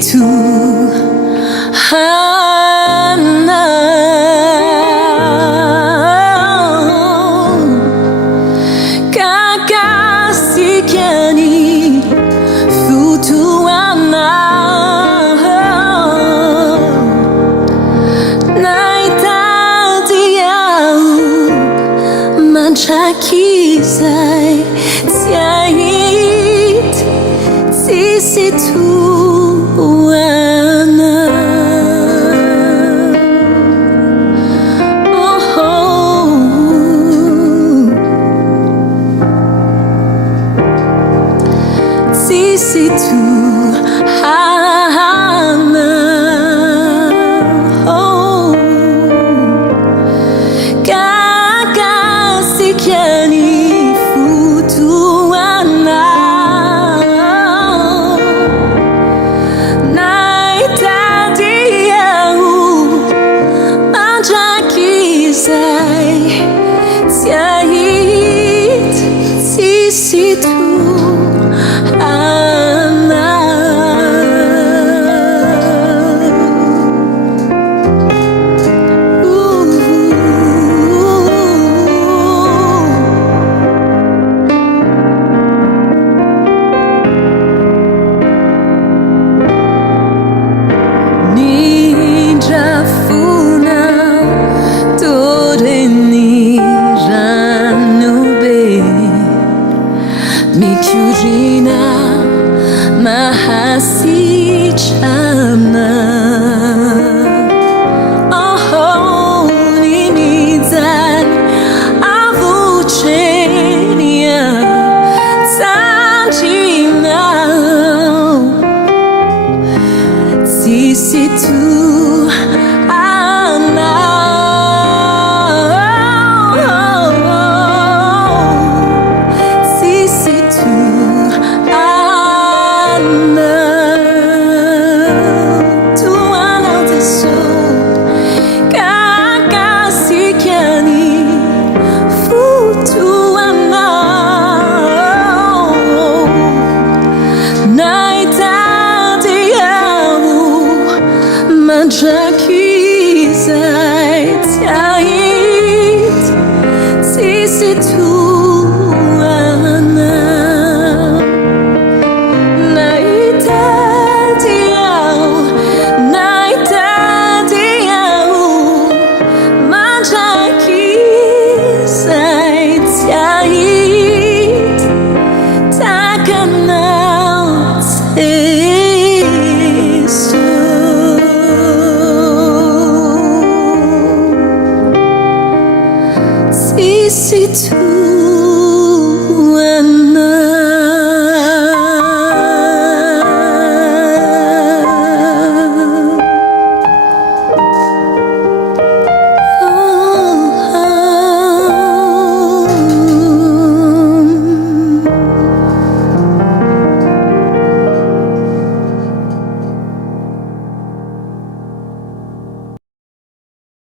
tu Anao kakasikiani futu Anao naitadiau manchakizai tiait Tsisy tu Tsisy tu Anao kakasikiani futu Anao naitadiau manchakizai tiait Tsisy tu Mikurina mahasichana Oh nimizan avuchenia Sanjina Tsisy tu manchakizai tiait Tsisy tu Anao naitadiau manchakizai tiait takanau Tsisy tu